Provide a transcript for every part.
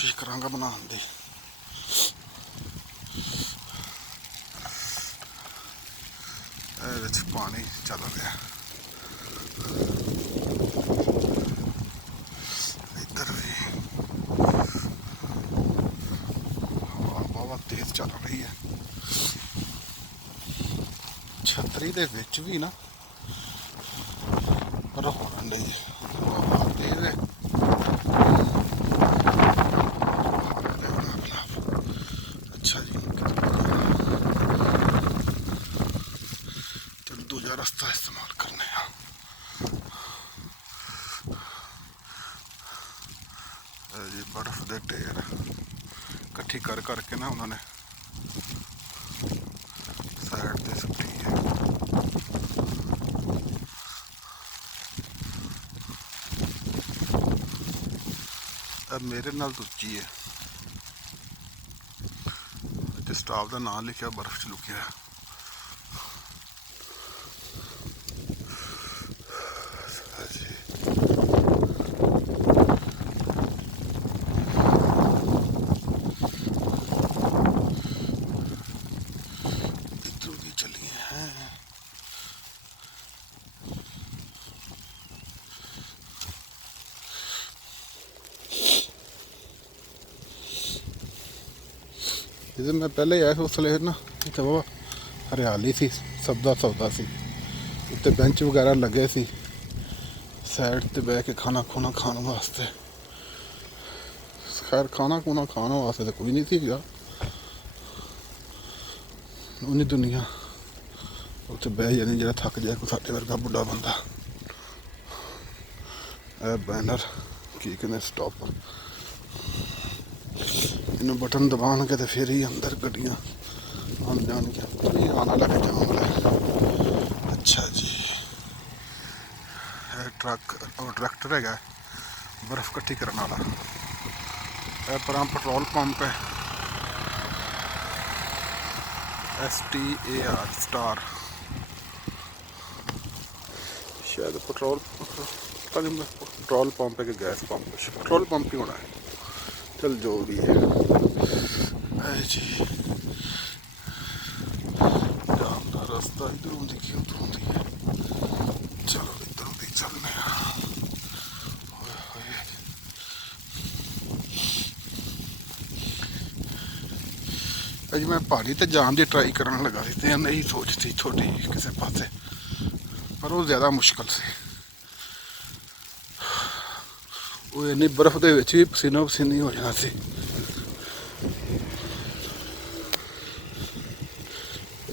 कोशिश करांगा बनाने की। पानी चल रहा, इधर भी हवा बहुत तेज चल रही है। छतरी दे विच भी ना रखने लई हवा तेज है। अच्छा जी, चल दूजा रास्ता इस्तेमाल करने। जी बर्फ दे ढेर इकट्ठी कर करके ना उन्होंने साइड ते सुट्टी है। अब मेरे नाल दूजी है, स्टाफ का नाम लिखा बर्फ च लुकिया। इधरों की चलिए हैं। जिस मैं पहले आया उस वे ना इतने बहुत हरियाली सी, सौदा सौदा सी, उत्ते बेंच वगैरह लगे सी साइड ते बह के खाना खुना खाने वास्ते। खैर खाना खुना खाने वास्ते तो कोई नहीं थी, उन्नी दुनिया उत्ते बह जानी जो थक जाए कोई साढ़े वर्गा बुढ़ा बंदा। बैनर की कहने स्टॉप, इन्हों बटन दबान के तो फिर ही अंदर गड्डियाँ आन जानिया, आना लगे जाम वाले। अच्छा जी, ट्रक और ट्रैक्टर है बर्फ इकट्ठी करने वाला। पर पेट्रोल पंप है STAR स्टार, शायद पेट्रोल पंप है कि गैस पंप, पेट्रोल पंप ही होना है। चल जो भी है जी, जाम का रास्ता इधरों दिखी उधरों दी है। चलो इधरों दी चलने। अज मैं पहाड़ी ते जान की ट्राई करने लगा सी, नहीं सोचती छोटी किसी पासे, पर वो ज़्यादा मुश्किल से। वो इन्नी बर्फ के भी पसीनो पसीनी हो जाना सी।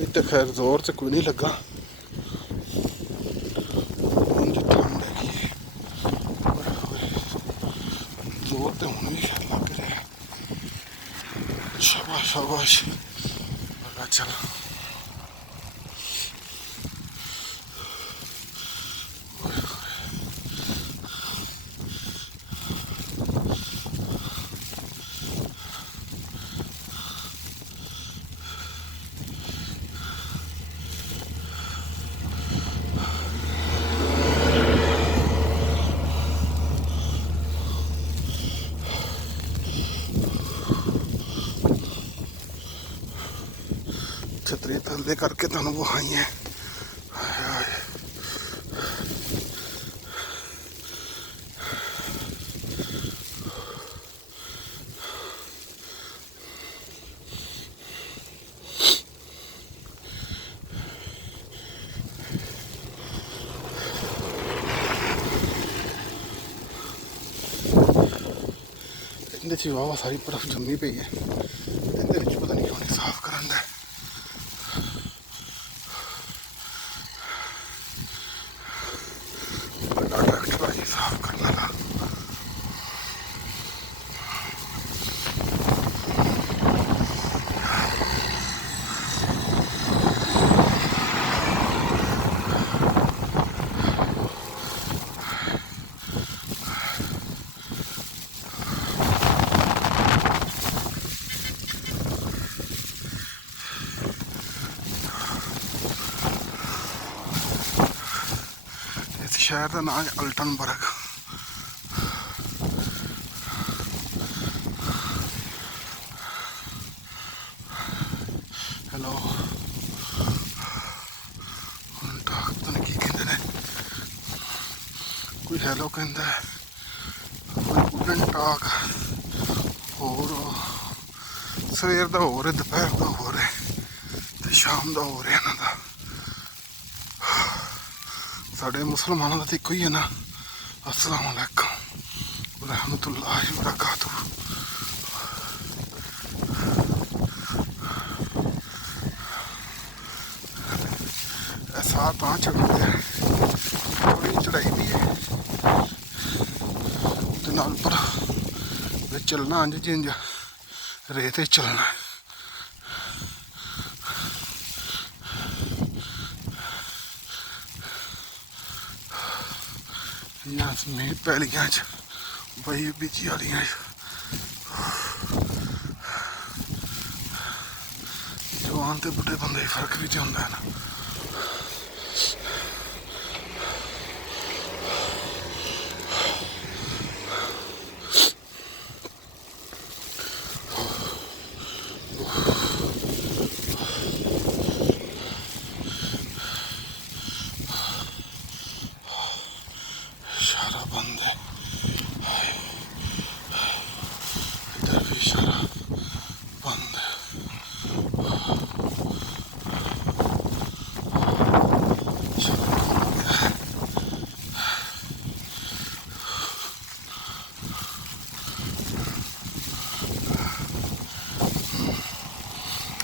इतने खैर जोर से कोई नहीं लगा, जोर तो हूँ भी लग रहा। शाबाश शाबाश, चल छतरी थले करके तुम वहाई है। इन्हें वाह सारी बर्फ जमी पई है, इन्हें पता नहीं क्यों नहीं साफ करन दे। ट्रैक्टर आई साफ करने का। शहर का नाम है अल्टनबर्ग। ਹੈਲੋ ਹੁਣ ਤਾਂ ਪਤਾ ਨਹੀਂ ਕੀ ਕਹਿੰਦੇ ਨੇ, ਕੋਈ ਹੈਲੋ ਕਹਿੰਦਾ, ਕੋਈ ਗੁੱਡਨ ਟਾਕ, ਹੋਰ ਸਵੇਰ ਦਾ ਹੋਰ ਹੈ, ਦੁਪਹਿਰ ਦਾ ਹੋਰ ਹੈ ਤੇ ਸ਼ਾਮ ਦਾ ਹੋਰ ਹੈ ਇਹਨਾਂ ਦਾ। ਸਾਡੇ ਮੁਸਲਮਾਨਾਂ ਦਾ ਤਾਂ ਇੱਕੋ ਹੀ ਹੈ ਨਾ, अस्सलाम वालेकुम रहमतुल्लाहि व बरकातुहू। साह तां चढ़ते हैं, थोड़ी चढ़ाई भी है ते नाल पर चलना इंज जिंज रेत चलना। में पैलियां च बई बिजी वालियां जवान ते बुढ़े बंदे फर्क भी तो होंदा है ना। इशारा बंद है, इधर भी इशारा बंद है।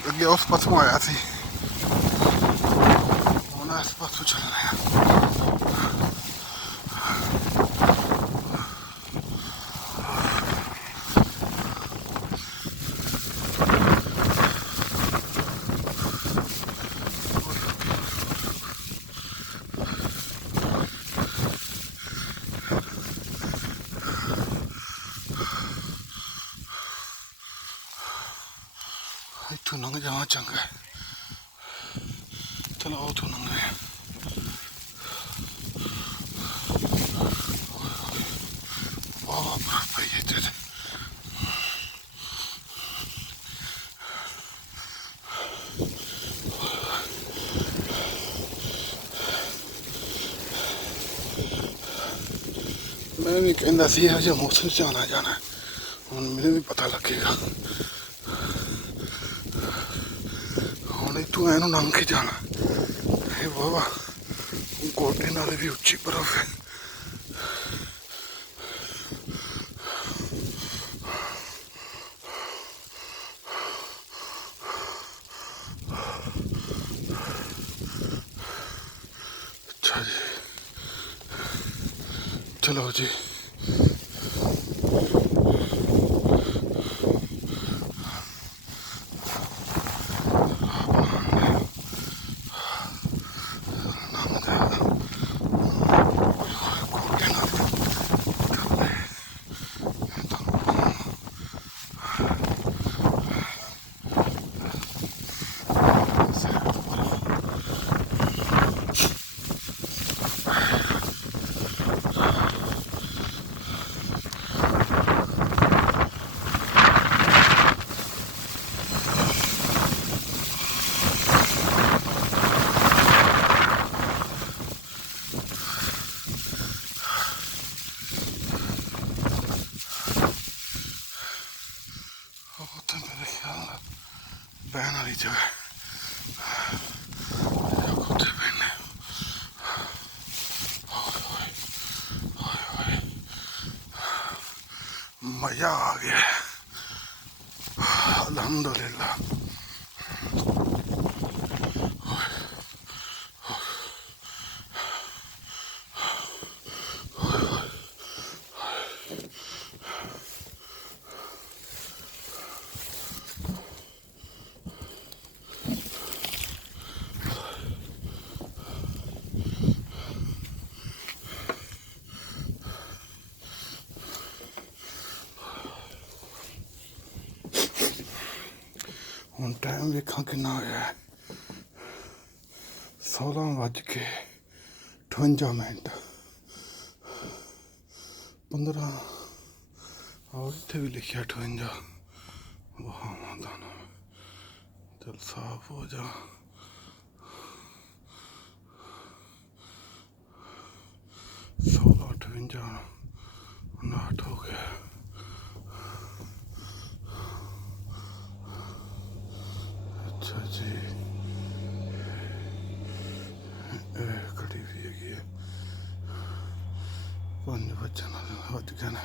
अगे उस पासों आया सी, हुण इस पासों चलना है। इथों लंघ जावा चंगा है, चलो उथों लंघने हैं। वाह बर्फ पई है इत्थे। मैं भी कहता सी हजे मौसम से आना जाना है, हुण मैनूं भी पता लगेगा। हुण इत्थों ऐनूं लंघ के जाना है, वाह गोडे नाल भी उच्ची बर्फ है। अच्छा जी, चलो जी। बहन वाली जगह कुत्ते बहने, मजा आ गया अल्हम्दुलिल्लाह। हुण टाइम वेखा किन्ना होया है, 16:58 15 और इत्थे भी लिखिया 58 वहां दाना चल साफ हो जा। 16:58 59 हो गया। अच्छा जी, घड़ी भी है 5 बज गए ने।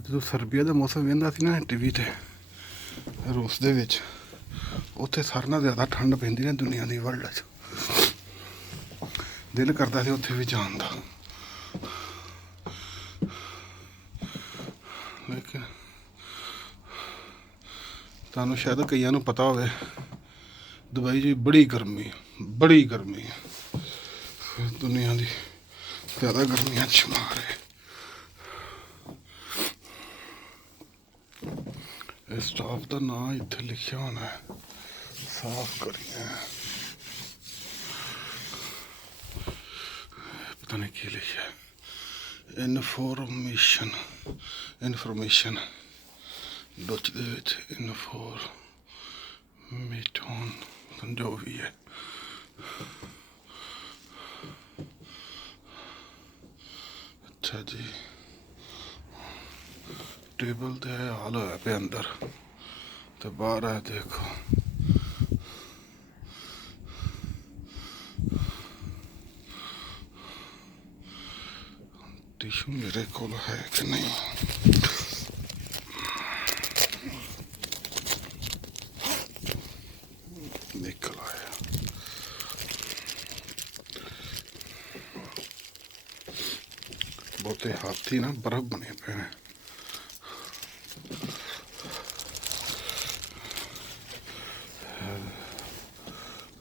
ਜਦੋਂ ਸਰਬੀਆ ਦਾ ਮੌਸਮ ਵੇਖਦਾ ਸੀ ਨਾ ਟੀਵੀ ਤੇ ਰੂਸ ਦੇ ਵਿੱਚ, ਉੱਥੇ ਸਾਰਿਆਂ ਨਾਲੋਂ ਜ਼ਿਆਦਾ ਠੰਡ ਪੈਂਦੀ ਨਾ ਦੁਨੀਆ ਦੀ ਵਰਲਡ 'ਚ। ਦਿਲ ਕਰਦਾ ਸੀ ਉੱਥੇ ਵੀ ਜਾਣ ਦਾ, ਲੇਕਿਨ ਤੁਹਾਨੂੰ ਸ਼ਾਇਦ ਕਈਆਂ ਨੂੰ ਪਤਾ ਹੋਵੇ ਦੁਬਈ 'ਚ ਬੜੀ ਗਰਮੀ ਦੁਨੀਆ ਦੀ ਜ਼ਿਆਦਾ ਗਰਮੀਆਂ 'ਚ ਸ਼ੁਮਾਰ ਹੈ। ਇਸ ਸਟਾਪ ਦਾ ਨਾਂ ਇੱਥੇ ਲਿਖਿਆ ਹੋਣਾ ਹੈ, ਸਾਫ਼ ਕਰੀਏ। ਪਤਾ ਨਹੀਂ ਕੀ ਲਿਖਿਆ, ਇਨਫੋਰਮੇਸ਼ਨ ਡੱਚ ਦੇ ਵਿੱਚ ਇਨਫੋਰਮੇਸ਼ਨ ਜੋ ਵੀ ਹੈ। ਅੱਛਾ ਜੀ, ਟੇਬਲ ਤੇ ਹਾਲ ਹੋਇਆ ਪਿਆ ਅੰਦਰ, ਤੇ ਬਾਹਰ ਹੈ ਦੇਖੋ ਟਿਸ਼ੂ ਮੇਰੇ ਕੋਲ ਹੈ ਕਿ ਨਹੀਂ। ਨਿਕਲ ਆਇਆ। ਬਹੁਤੇ ਹਾਥੀ ਨਾ ਬਰਫ਼ ਬਣੇ ਪਏ ਨੇ।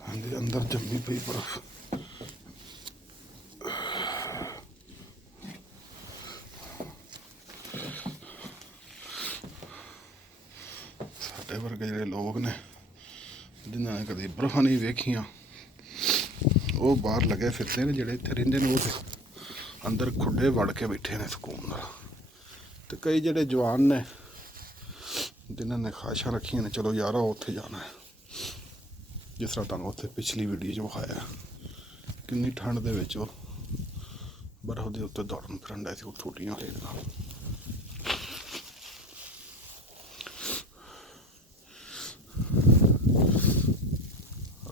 ਹਾਂਜੀ, ਅੰਦਰ ਜੰਮੀ ਪਈ ਬਰਫ਼। ਸਾਡੇ ਵਰਗੇ ਜਿਹੜੇ ਲੋਕ ਨੇ ਜਿਨ੍ਹਾਂ ਨੇ ਕਦੇ ਬਰਫ਼ਾਂ ਨਹੀਂ ਵੇਖੀਆਂ, ਉਹ ਬਾਹਰ ਲੱਗੇ ਫਿਰਦੇ ਨੇ। ਜਿਹੜੇ ਇੱਥੇ ਰਹਿੰਦੇ ਨੇ ਉਹ ਤੇ ਅੰਦਰ ਖੁੱਡੇ ਵੜ ਕੇ ਬੈਠੇ ਨੇ ਸਕੂਨ ਨਾਲ। ਤੇ ਕਈ ਜਿਹੜੇ ਜਵਾਨ ਨੇ ਜਿਨ੍ਹਾਂ ਨੇ ਖਾਹਿਸ਼ਾਂ ਰੱਖੀਆਂ ਨੇ, ਚਲੋ ਯਾਰ ਉੱਥੇ ਜਾਣਾ ਹੈ। ਜਿਸ ਤਰ੍ਹਾਂ ਤੁਹਾਨੂੰ ਉੱਥੇ ਪਿਛਲੀ ਵੀਡੀਓ 'ਚ ਵਿਖਾਇਆ, ਕਿੰਨੀ ਠੰਡ ਦੇ ਵਿੱਚ ਉਹ ਬਰਫ਼ ਦੇ ਉੱਤੇ ਦੌੜਨ ਫਿਰਨ ਡਿਆ ਸੀ, ਉਹ ਛੋਟੀਆਂ ਖੇਡਾਂ।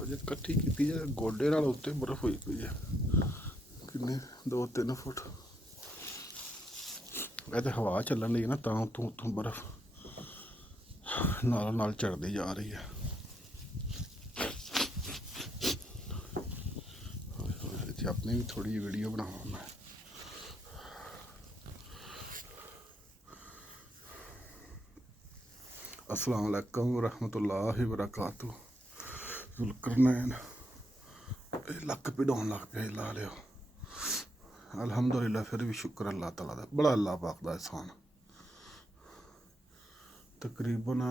ਜੇ ਇਕੱਠੀ ਕੀਤੀ ਜਾਏ ਗੋਡੇ ਨਾਲ ਉੱਤੇ ਬਰਫ਼ ਹੋਈ ਪਈ ਹੈ, ਕਿੰਨੇ 2-3 ਫੁੱਟ। ਇਹ ਤਾਂ ਹਵਾ ਚੱਲਣ ਲਈ ਨਾ, ਤਾਂ ਉੱਥੋਂ ਬਰਫ਼ ਨਾਲ ਨਾਲ ਝੜਦੀ ਜਾ ਰਹੀ ਹੈ। ਇੱਥੇ ਆਪਣੀ ਵੀ ਥੋੜ੍ਹੀ ਜਿਹੀ ਵੀਡੀਓ ਬਣਾਵਾਂ ਮੈਂ। अस्सलाम वालेकुम रहमतुल्लाहि वबरकातुह। जुल्करनैन लक पिड़ाउन लग पे, ला लियो। अल्हम्दुलिल्लाह, फिर भी शुक्र अल्लाह ताला दा, बड़ा अल्लाह पाक दा एहसान। तकरीबन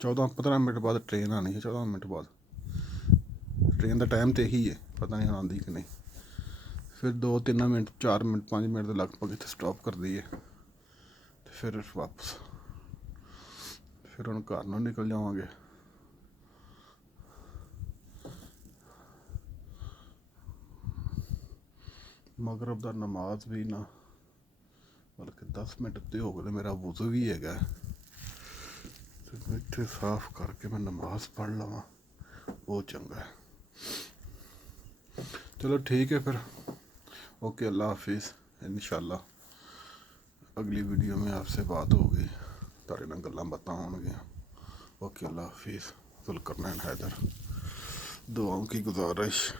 14-15 मिनट बाद ट्रेन आनी है। 14 मिनट बाद ट्रेन का टाइम तो यही है, पता नहीं आती कि नहीं। फिर 2-3 मिनट 4 मिनट 5 मिनट के लगभग इतने स्टॉप कर दी है, तो फिर वापस फिर हम घर ਨੂੰ निकल जावांगे। मगरब का नमाज भी ना बल्कि 10 मिनट उत्ते हो गए। मेरा वुज़ू भी है, तो इतने साफ करके मैं नमाज पढ़ लवां, वो चंगा है। चलो ठीक है फिर, ओके, अल्लाह हाफिज़। इंशाल्लाह अगली वीडियो में आपसे बात होगी, तारे नाल गल्लां बातां होणगियां। ओके, अल्लाह हाफिज़। जुल्करनैन हैदर, दुआओं की गुजारिश।